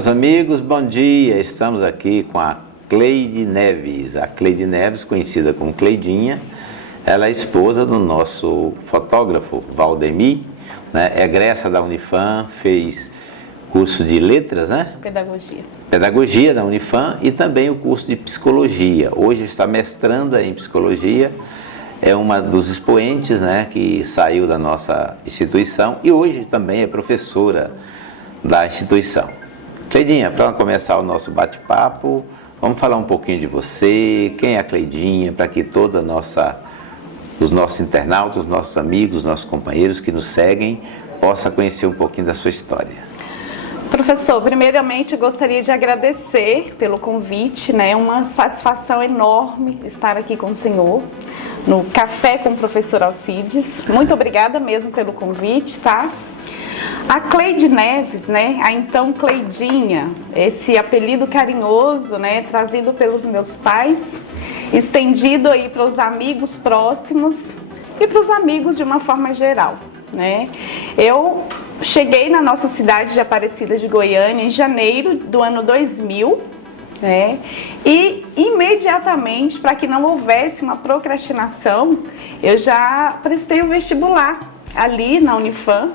meus amigos, bom dia. Estamos aqui com a Cleide Neves. A Cleide Neves, conhecida como Cleidinha, ela é esposa do nosso fotógrafo Valdemir, né? Egressa da Unifam, fez curso de letras, né? Pedagogia da Unifam e também o curso de psicologia. Hoje está mestranda em psicologia, é uma dos expoentes, né, que saiu da nossa instituição e hoje também é professora da instituição. Cleidinha, para começar o nosso bate-papo, vamos falar um pouquinho de você, quem é a Cleidinha, para que os nossos internautas, os nossos amigos, os nossos companheiros que nos seguem possam conhecer um pouquinho da sua história. Professor, primeiramente eu gostaria de agradecer pelo convite, né? É uma satisfação enorme estar aqui com o senhor no Café com o Professor Alcides. Muito obrigada mesmo pelo convite, tá? A Cleide Neves, né? A então Cleidinha, esse apelido carinhoso, né? Trazido pelos meus pais, estendido aí para os amigos próximos e para os amigos de uma forma geral, né? Eu cheguei na nossa cidade de Aparecida de Goiânia em janeiro do ano 2000, né? E imediatamente, para que não houvesse uma procrastinação, eu já prestei o vestibular ali na Unifam,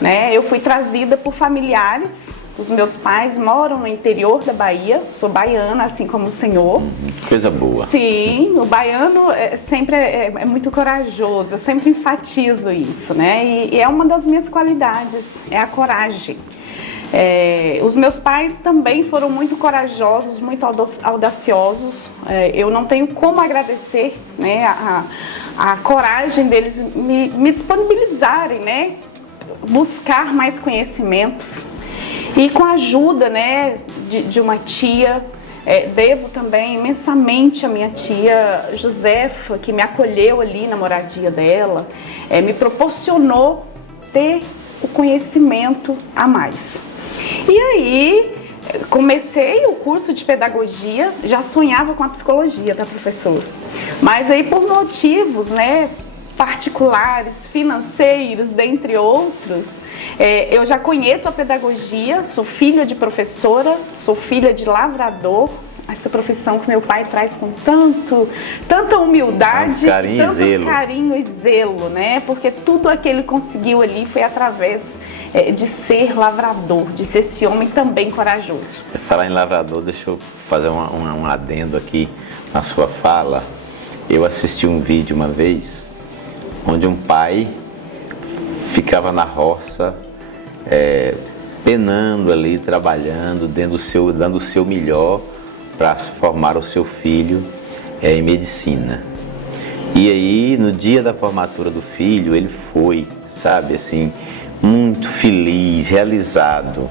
né? Eu fui trazida por familiares. Os meus pais moram no interior da Bahia, sou baiana, assim como o senhor. Coisa boa. Sim, o baiano sempre é muito corajoso, eu sempre enfatizo isso, né? E é uma das minhas qualidades, é a coragem. Os meus pais também foram muito corajosos, muito audaciosos. Eu não tenho como agradecer, né, a coragem deles me disponibilizarem, né? Buscar mais conhecimentos. E com a ajuda, né, de uma tia, devo também imensamente a minha tia Josefa, que me acolheu ali na moradia dela, me proporcionou ter o conhecimento a mais. E aí, comecei o curso de pedagogia, já sonhava com a psicologia, tá, professor? Mas aí, por motivos, né, particulares, financeiros, dentre outros, eu já conheço a pedagogia, sou filha de professora, sou filha de lavrador, essa profissão que meu pai traz com tanta humildade, tanto carinho e zelo, né? Porque tudo o que ele conseguiu ali foi através de ser lavrador, de ser esse homem também corajoso. Falar em lavrador, deixa eu fazer um adendo aqui na sua fala. Eu assisti um vídeo uma vez onde um pai ficava na roça, penando ali, trabalhando, dando o seu melhor para formar o seu filho em medicina. E aí, no dia da formatura do filho, ele foi, sabe, assim, muito feliz, realizado.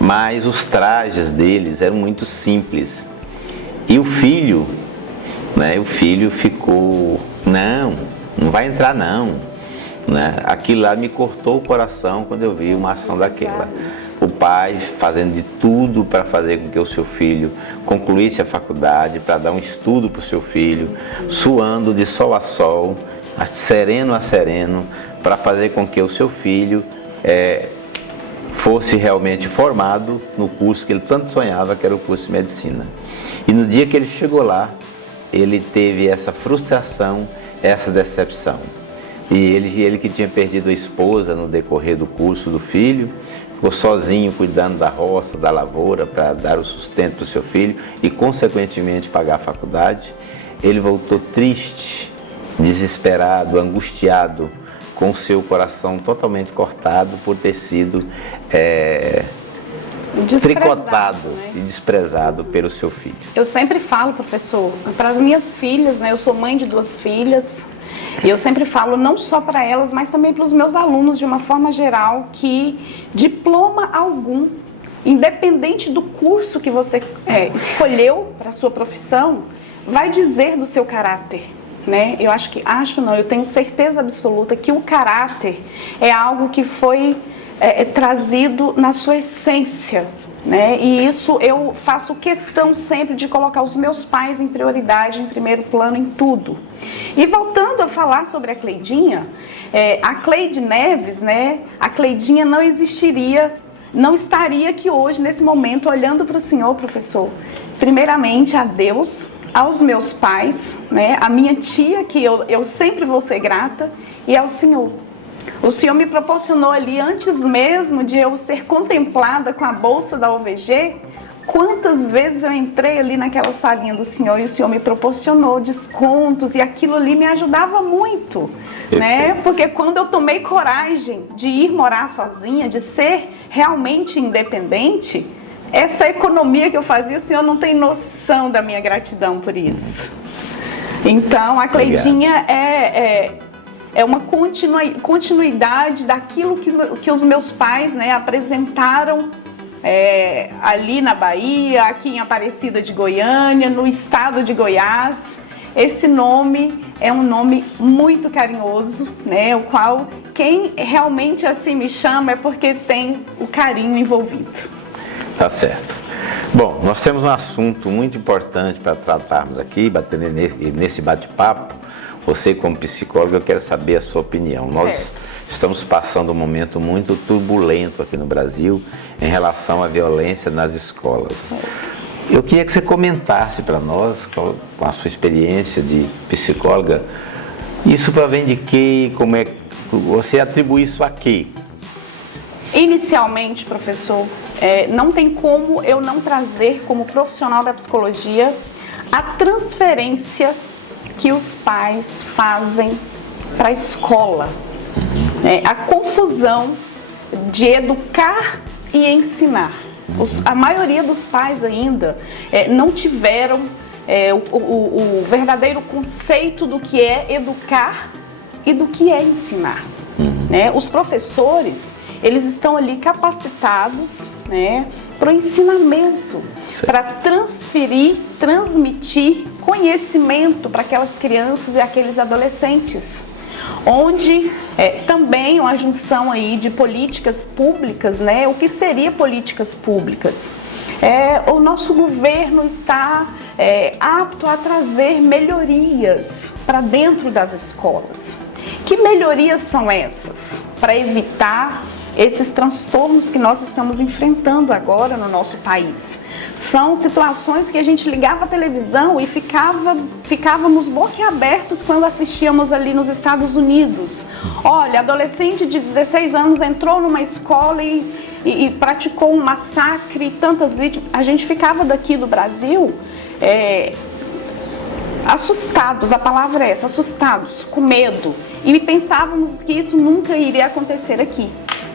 Mas os trajes deles eram muito simples. E o filho, né, ficou, não vai entrar não. Né? Aquilo lá me cortou o coração quando eu vi uma ação daquela. O pai fazendo de tudo para fazer com que o seu filho concluísse a faculdade, para dar um estudo para o seu filho, suando de sol a sol, sereno a sereno, para fazer com que o seu filho fosse realmente formado no curso que ele tanto sonhava, que era o curso de medicina. E no dia que ele chegou lá, ele teve essa frustração, essa decepção. E ele que tinha perdido a esposa no decorrer do curso do filho, ficou sozinho cuidando da roça, da lavoura, para dar o sustento para o seu filho e, consequentemente, pagar a faculdade. Ele voltou triste, desesperado, angustiado, com o seu coração totalmente cortado por ter sido tricotado, né? E desprezado pelo seu filho. Eu sempre falo, professor, para as minhas filhas, né? Eu sou mãe de 2 filhas. E eu sempre falo, não só para elas, mas também para os meus alunos, de uma forma geral, que diploma algum, independente do curso que você escolheu para a sua profissão, vai dizer do seu caráter, né? Eu tenho certeza absoluta que o caráter é algo que foi trazido na sua essência, né? E isso eu faço questão sempre de colocar os meus pais em prioridade, em primeiro plano, em tudo. E voltando a falar sobre a Cleidinha, a Cleide Neves, né? A Cleidinha não existiria não estaria aqui hoje, nesse momento, olhando para o senhor, professor. Primeiramente a Deus, aos meus pais, né, a minha tia, que eu sempre vou ser grata, e ao senhor. O senhor me proporcionou ali, antes mesmo de eu ser contemplada com a bolsa da UVG, quantas vezes eu entrei ali naquela salinha do senhor e o senhor me proporcionou descontos, e aquilo ali me ajudava muito, né? Porque quando eu tomei coragem de ir morar sozinha, de ser realmente independente, essa economia que eu fazia, o senhor não tem noção da minha gratidão por isso. Então, a Cleidinha é uma continuidade daquilo que os meus pais, né, apresentaram ali na Bahia, aqui em Aparecida de Goiânia, no estado de Goiás. Esse nome é um nome muito carinhoso, né, o qual quem realmente assim me chama é porque tem o carinho envolvido. Tá certo. Bom, nós temos um assunto muito importante para tratarmos aqui, batendo nesse bate-papo. Você, como psicóloga, eu quero saber a sua opinião. Nós estamos passando um momento muito turbulento aqui no Brasil em relação à violência nas escolas. Eu queria que você comentasse para nós, com a sua experiência de psicóloga, isso provém de quê? Como é que você atribui isso a quê? Inicialmente, professor, não tem como eu não trazer como profissional da psicologia a transferência que os pais fazem para a escola. A confusão de educar e ensinar. A maioria dos pais ainda não tiveram o verdadeiro conceito do que é educar e do que é ensinar. Os professores, eles estão ali capacitados, né, para o ensinamento, para transmitir conhecimento para aquelas crianças e aqueles adolescentes, onde também uma junção aí de políticas públicas, né? O que seria políticas públicas? O nosso governo está apto a trazer melhorias para dentro das escolas. Que melhorias são essas? Para evitar esses transtornos que nós estamos enfrentando agora no nosso país. São situações que a gente ligava a televisão e ficávamos boquiabertos quando assistíamos ali nos Estados Unidos. Olha, adolescente de 16 anos entrou numa escola e praticou um massacre, tantas vítimas. A gente ficava daqui do Brasil assustados, a palavra é essa, assustados, com medo. E pensávamos que isso nunca iria acontecer aqui.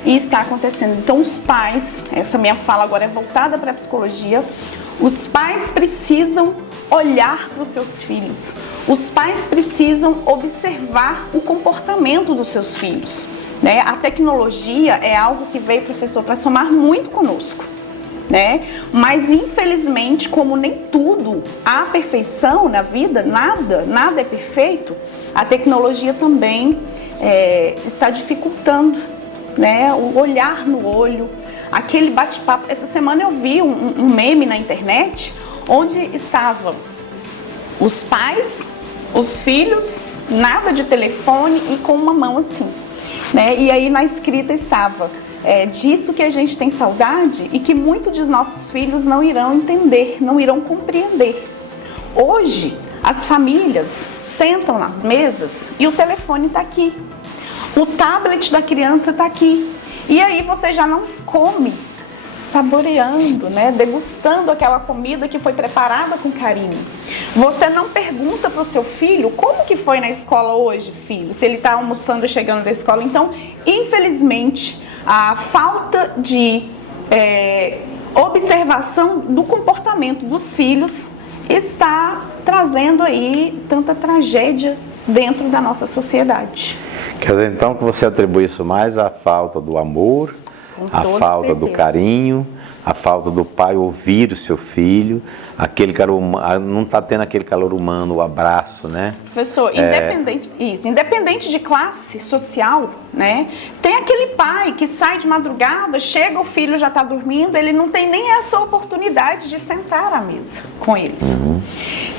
E está acontecendo. Então os pais, essa minha fala agora é voltada para a psicologia, os pais precisam olhar para os seus filhos. Os pais precisam observar o comportamento dos seus filhos. Né? A tecnologia é algo que veio, professor, para somar muito conosco. Né? Mas infelizmente, como nem tudo há perfeição na vida, nada é perfeito, a tecnologia também está dificultando, né, o olhar no olho, aquele bate-papo. Essa semana eu vi um meme na internet onde estavam os pais, os filhos, nada de telefone e com uma mão assim, né? E aí na escrita estava disso que a gente tem saudade e que muitos de nossos filhos não irão entender, não irão compreender. Hoje as famílias sentam nas mesas e o telefone está aqui. O tablet da criança está aqui. E aí você já não come saboreando, né? Degustando aquela comida que foi preparada com carinho. Você não pergunta para o seu filho como que foi na escola hoje, filho, se ele está almoçando e chegando da escola. Então, infelizmente, a falta de observação do comportamento dos filhos está trazendo aí tanta tragédia dentro da nossa sociedade. Quer dizer, então, que você atribui isso mais à falta do amor, à falta do carinho, à falta do pai ouvir o seu filho, aquele calor, não está tendo aquele calor humano, o abraço, né? Professor, independente de classe social, né? Tem aquele pai que sai de madrugada, chega, o filho já está dormindo, ele não tem nem essa oportunidade de sentar à mesa com eles.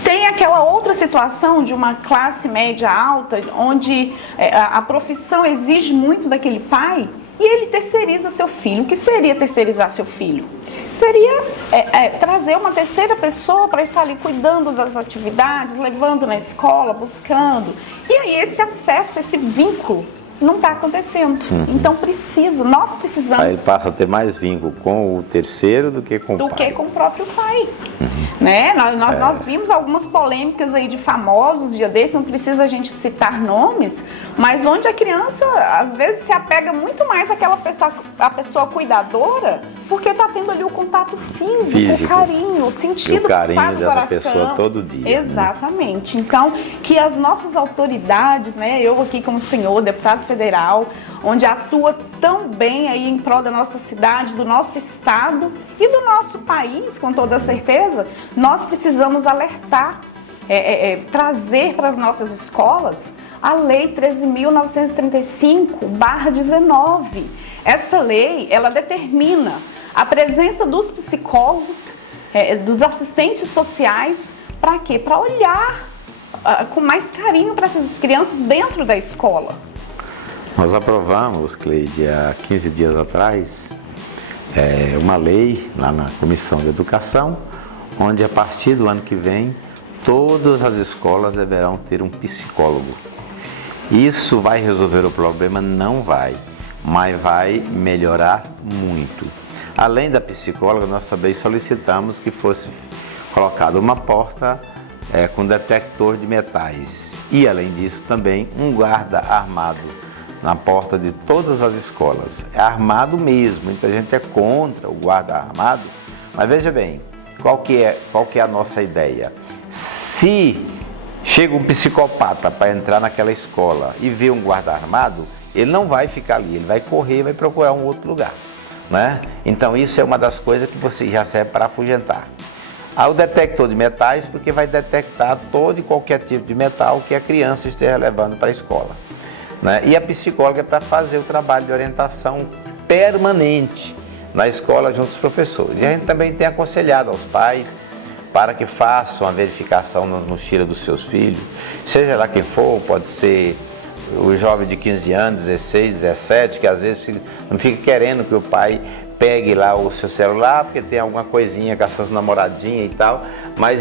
Tem aquela outra situação de uma classe média alta, onde a profissão exige muito daquele pai, e ele terceiriza seu filho. O que seria terceirizar seu filho? Seria trazer uma terceira pessoa para estar ali cuidando das atividades, levando na escola, buscando. E aí esse acesso, esse vínculo não está acontecendo. Então nós precisamos... Aí passa a ter mais vínculo com o terceiro do que com o pai. Do que com o próprio pai. Né? Nós vimos algumas polêmicas aí de famosos, dia desse, não precisa a gente citar nomes, mas onde a criança às vezes se apega muito mais àquela pessoa, a pessoa cuidadora, porque está tendo ali o contato físico, o carinho, o sentido, o carinho sabe, dessa pessoa todo dia. Exatamente. Né? Então, que as nossas autoridades, né, eu aqui como senhor, deputado federal, onde atua tão bem aí em prol da nossa cidade, do nosso estado e do nosso país, com toda certeza, nós precisamos alertar, trazer para as nossas escolas a Lei 13.935/19. Essa lei, ela determina a presença dos psicólogos, dos assistentes sociais, para quê? Para olhar com mais carinho para essas crianças dentro da escola. Nós aprovamos, Cleide, há 15 dias atrás, uma lei lá na Comissão de Educação, onde a partir do ano que vem, todas as escolas deverão ter um psicólogo. Isso vai resolver o problema? Não vai, mas vai melhorar muito. Além da psicóloga, nós também solicitamos que fosse colocada uma porta com detector de metais e, além disso, também um guarda armado na porta de todas as escolas. É armado mesmo, muita gente é contra o guarda armado, mas veja bem, qual que é a nossa ideia? Se chega um psicopata para entrar naquela escola e vê um guarda armado, ele não vai ficar ali, ele vai correr e vai procurar um outro lugar, né? Então isso é uma das coisas que você já serve para afugentar. Há o detector de metais, porque vai detectar todo e qualquer tipo de metal que a criança esteja levando para a escola. Né? E a psicóloga é para fazer o trabalho de orientação permanente na escola junto aos professores. E a gente também tem aconselhado aos pais para que façam a verificação na mochila dos seus filhos, seja lá quem for, pode ser o jovem de 15 anos, 16, 17, que às vezes não fica querendo que o pai pegue lá o seu celular, porque tem alguma coisinha com as suas namoradinhas e tal, mas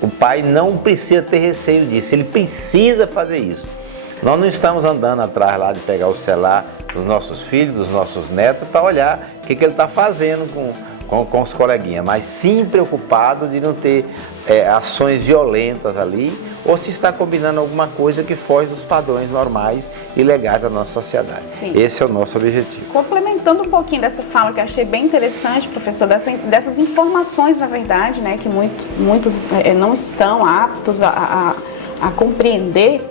o pai não precisa ter receio disso, ele precisa fazer isso. Nós não estamos andando atrás lá de pegar o celular dos nossos filhos, dos nossos netos, para olhar o que ele está fazendo com os coleguinhas, mas sim preocupado de não ter ações violentas ali, ou se está combinando alguma coisa que foge dos padrões normais e legais da nossa sociedade. Sim. Esse é o nosso objetivo. Complementando um pouquinho dessa fala que eu achei bem interessante, professor, dessas informações, na verdade, né, que muitos não estão aptos a compreender,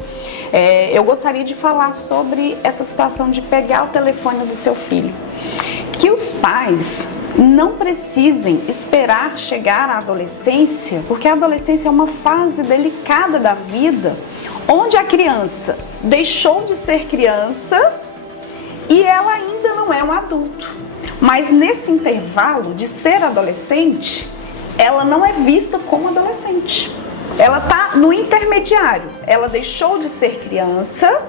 eu gostaria de falar sobre essa situação de pegar o telefone do seu filho. Que os pais não precisem esperar chegar à adolescência, porque a adolescência é uma fase delicada da vida, onde a criança deixou de ser criança e ela ainda não é um adulto. Mas nesse intervalo de ser adolescente, ela não é vista como adolescente. Ela está no intermediário, ela deixou de ser criança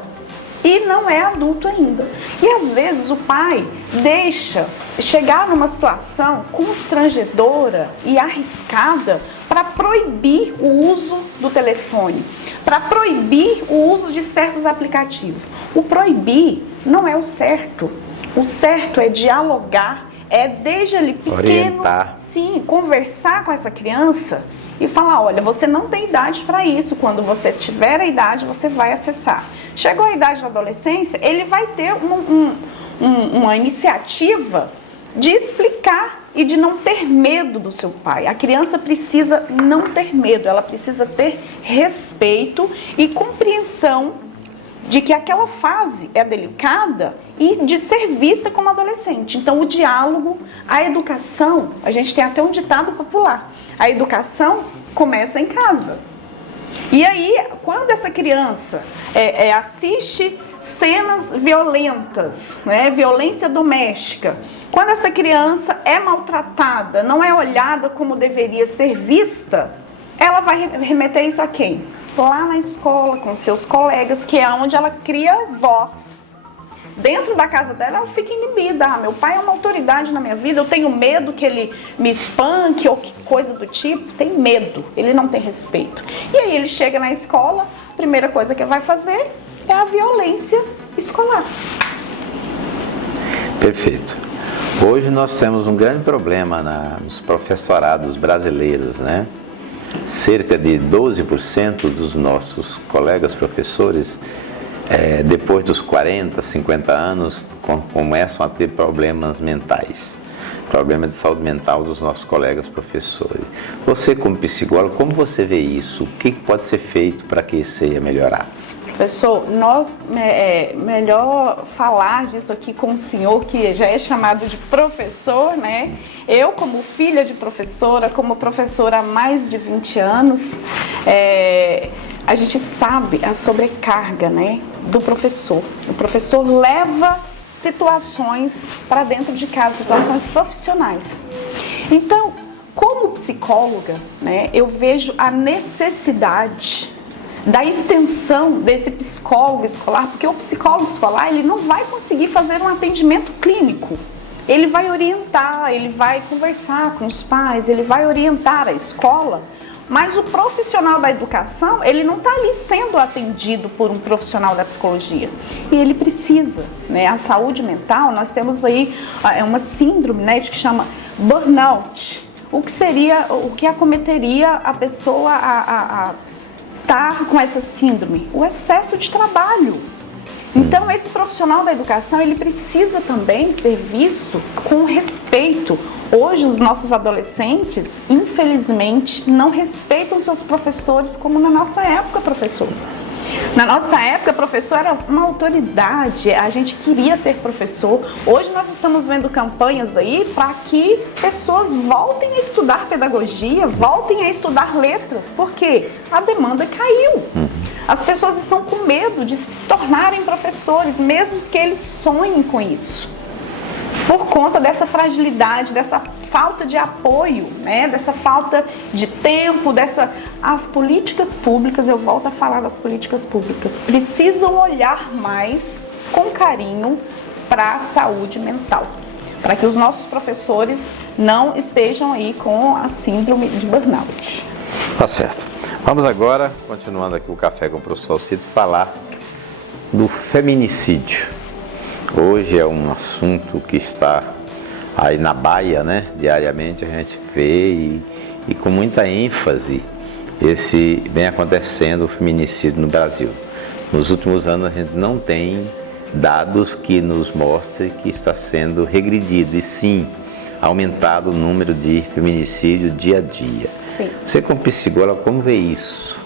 e não é adulto ainda. E às vezes o pai deixa chegar numa situação constrangedora e arriscada para proibir o uso do telefone, para proibir o uso de certos aplicativos. O proibir não é o certo. O certo é dialogar, é desde ali pequeno, orientar. Sim, conversar com essa criança e falar, olha, você não tem idade para isso, quando você tiver a idade, você vai acessar. Chegou a idade da adolescência, ele vai ter uma iniciativa de explicar e de não ter medo do seu pai. A criança precisa não ter medo, ela precisa ter respeito e compreensão de que aquela fase é delicada e de ser vista como adolescente. Então, o diálogo, a educação, a gente tem até um ditado popular, a educação começa em casa. E aí, quando essa criança assiste cenas violentas, né, violência doméstica, quando essa criança é maltratada, não é olhada como deveria ser vista, ela vai remeter isso a quem? Lá na escola, com seus colegas, que é onde ela cria voz. dentro da casa dela, ela fica inibida. Meu pai é uma autoridade na minha vida, eu tenho medo que ele me espanque ou que coisa do tipo. Tem medo, ele não tem respeito. E aí ele chega na escola, a primeira coisa que ele vai fazer é a violência escolar. Perfeito. Hoje nós temos um grande problema nos professorados brasileiros, né? Cerca de 12% dos nossos colegas professores, depois dos 40, 50 anos, começam a ter problemas mentais, problema de saúde mental dos nossos colegas professores. Você, como psicólogo, como você vê isso? O que pode ser feito para que isso seja melhorar? Professor, melhor falar disso aqui com o senhor, que já é chamado de professor, né? Eu, como filha de professora, como professora há mais de 20 anos, a gente sabe a sobrecarga, né, do professor. O professor leva situações para dentro de casa, situações profissionais. Então, como psicóloga, né, eu vejo a necessidade da extensão desse psicólogo escolar, porque o psicólogo escolar, ele não vai conseguir fazer um atendimento clínico. Ele vai orientar, ele vai conversar com os pais, ele vai orientar a escola, mas o profissional da educação, ele não está ali sendo atendido por um profissional da psicologia. E ele precisa, né? A saúde mental, nós temos aí uma síndrome, né, que chama burnout. O que acometeria a pessoa a estar com essa síndrome? O excesso de trabalho. Então, esse profissional da educação, ele precisa também ser visto com respeito. Hoje, os nossos adolescentes, infelizmente, não respeitam seus professores como na nossa época, professor. Na nossa época, professor era uma autoridade, a gente queria ser professor. Hoje nós estamos vendo campanhas aí para que pessoas voltem a estudar pedagogia, voltem a estudar letras, porque a demanda caiu. As pessoas estão com medo de se tornarem professores, mesmo que eles sonhem com isso. Por conta dessa fragilidade, dessa falta de apoio, né? Dessa falta de tempo, as políticas públicas, eu volto a falar das políticas públicas, precisam olhar mais com carinho para a saúde mental, para que os nossos professores não estejam aí com a síndrome de burnout. Tá certo. Vamos agora, continuando aqui o Café com o professor Alcides, falar do feminicídio. Hoje é um assunto que está aí na baia, né? Diariamente a gente vê e com muita ênfase vem acontecendo o feminicídio no Brasil. Nos últimos anos a gente não tem dados que nos mostrem que está sendo regredido, e sim aumentado o número de feminicídios dia a dia. Sim. Você, como psicóloga, como vê isso?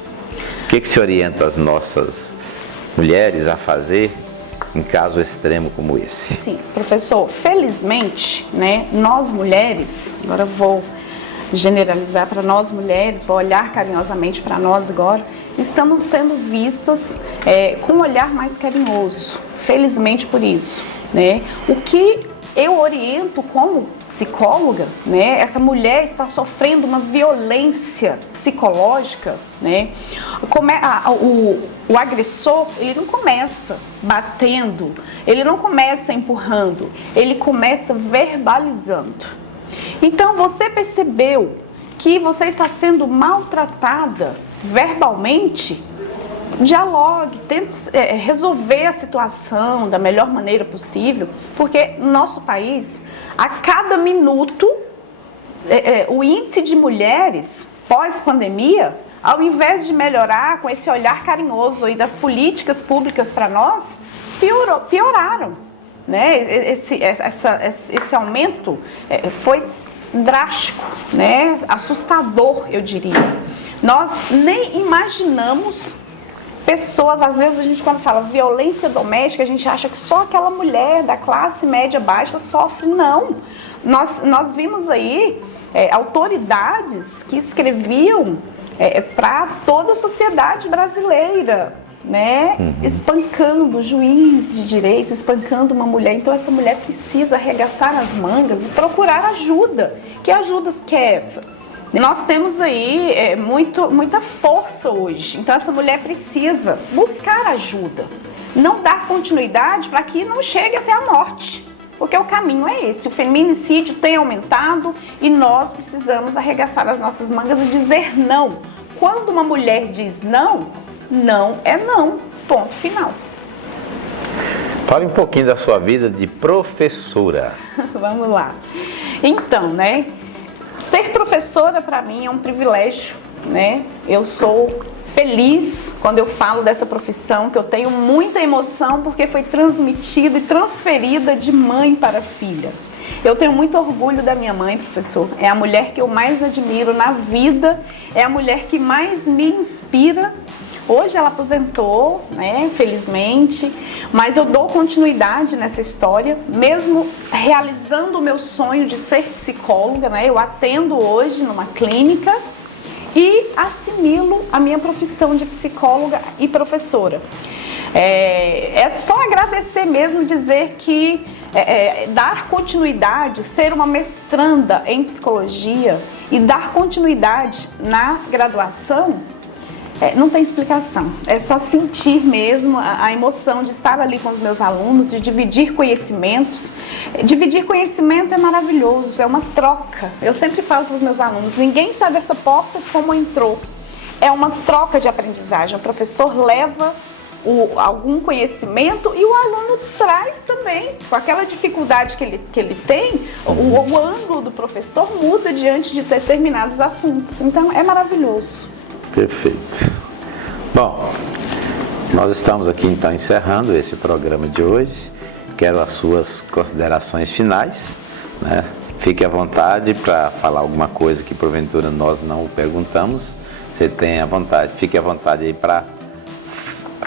O que se orienta as nossas mulheres a fazer em caso extremo como esse? Sim, professor, felizmente, né, nós mulheres, agora eu vou generalizar para nós mulheres, vou olhar carinhosamente para nós agora, estamos sendo vistas com um olhar mais carinhoso, felizmente por isso, né? O que eu oriento como psicóloga, né? Essa mulher está sofrendo uma violência psicológica, né? O agressor, ele não começa batendo, ele não começa empurrando, ele começa verbalizando. Então, você percebeu que você está sendo maltratada verbalmente? Dialogue, tente resolver a situação da melhor maneira possível, porque no nosso país, a cada minuto, o índice de mulheres pós-pandemia, ao invés de melhorar com esse olhar carinhoso aí das políticas públicas para nós, pioraram, né? Esse aumento foi drástico, né? Assustador, eu diria. Nós nem imaginamos pessoas, às vezes a gente quando fala violência doméstica, a gente acha que só aquela mulher da classe média baixa sofre. Não, nós vimos aí autoridades que escreviam para toda a sociedade brasileira, né? Espancando juiz de direito, espancando uma mulher. Então essa mulher precisa arregaçar as mangas e procurar ajuda. Que ajuda que é essa? Nós temos aí muita força hoje, então essa mulher precisa buscar ajuda. não dar continuidade para que não chegue até a morte. Porque o caminho é esse, o feminicídio tem aumentado e nós precisamos arregaçar as nossas mangas e dizer não. Quando uma mulher diz não, não é não, ponto final. Fale um pouquinho da sua vida de professora. Vamos lá. Então, né, ser professora para mim é um privilégio, né? Eu sou feliz quando eu falo dessa profissão, que eu tenho muita emoção porque foi transmitida e transferida de mãe para filha. Eu tenho muito orgulho da minha mãe, professor. É a mulher que eu mais admiro na vida, é a mulher que mais me inspira. Hoje ela aposentou, né, felizmente, mas eu dou continuidade nessa história, mesmo realizando o meu sonho de ser psicóloga, né? Eu atendo hoje numa clínica e assimilo a minha profissão de psicóloga e professora. É só agradecer mesmo, dizer que dar continuidade, ser uma mestranda em psicologia e dar continuidade na graduação, não tem explicação. É só sentir mesmo a emoção de estar ali com os meus alunos, de dividir conhecimentos. Dividir conhecimento é maravilhoso, é uma troca. Eu sempre falo para os meus alunos, ninguém sai dessa porta como entrou. É uma troca de aprendizagem. O professor leva algum conhecimento e o aluno traz também, com aquela dificuldade que ele tem, o ângulo do professor muda diante de determinados assuntos. Então é maravilhoso. Perfeito. Bom, nós estamos aqui então encerrando esse programa de hoje. Quero as suas considerações finais, né? Fique à vontade para falar alguma coisa que porventura nós não perguntamos. Você tem à vontade, fique à vontade aí para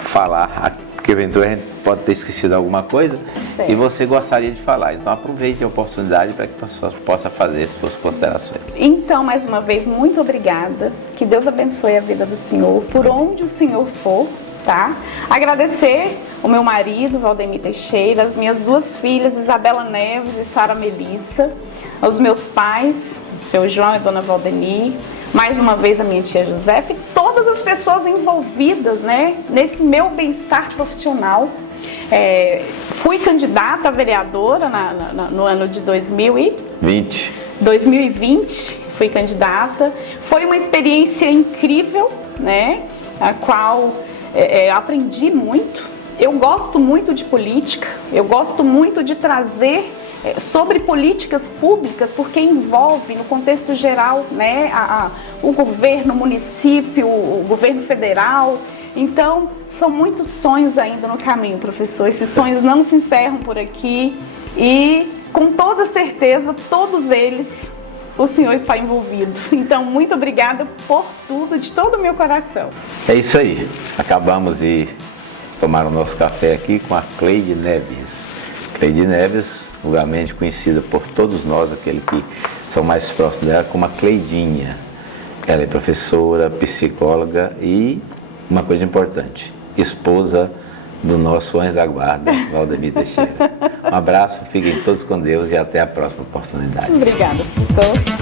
falar, porque porventura a gente pode ter esquecido alguma coisa. Certo. E você gostaria de falar. Então aproveite a oportunidade para que a pessoa possa fazer suas considerações. Então, mais uma vez, muito obrigada. Que Deus abençoe a vida do senhor, por onde o senhor for, tá? Agradecer o meu marido, Valdemir Teixeira, as minhas duas filhas, Isabela Neves e Sara Melissa, aos meus pais, o seu João e Dona Valdemir, mais uma vez a minha tia Josefa e todas as pessoas envolvidas, né, nesse meu bem-estar profissional. Fui candidata a vereadora no ano de 2020, fui candidata. Foi uma experiência incrível, né, a qual aprendi muito. Eu gosto muito de política, eu gosto muito de trazer sobre políticas públicas, porque envolve no contexto geral, né, o governo, o município, o governo federal. Então, são muitos sonhos ainda no caminho, professor. Esses sonhos não se encerram por aqui e, com toda certeza, todos eles, o senhor está envolvido. Então, muito obrigada por tudo, de todo o meu coração. É isso aí. Acabamos de tomar o nosso café aqui com a Cleide Neves. Cleide Neves, vulgarmente conhecida por todos nós, aqueles que são mais próximos dela, como a Cleidinha. Ela é professora, psicóloga e, uma coisa importante, esposa do nosso anjo da guarda, Valdemir Teixeira. Um abraço, fiquem todos com Deus e até a próxima oportunidade. Obrigada, professor.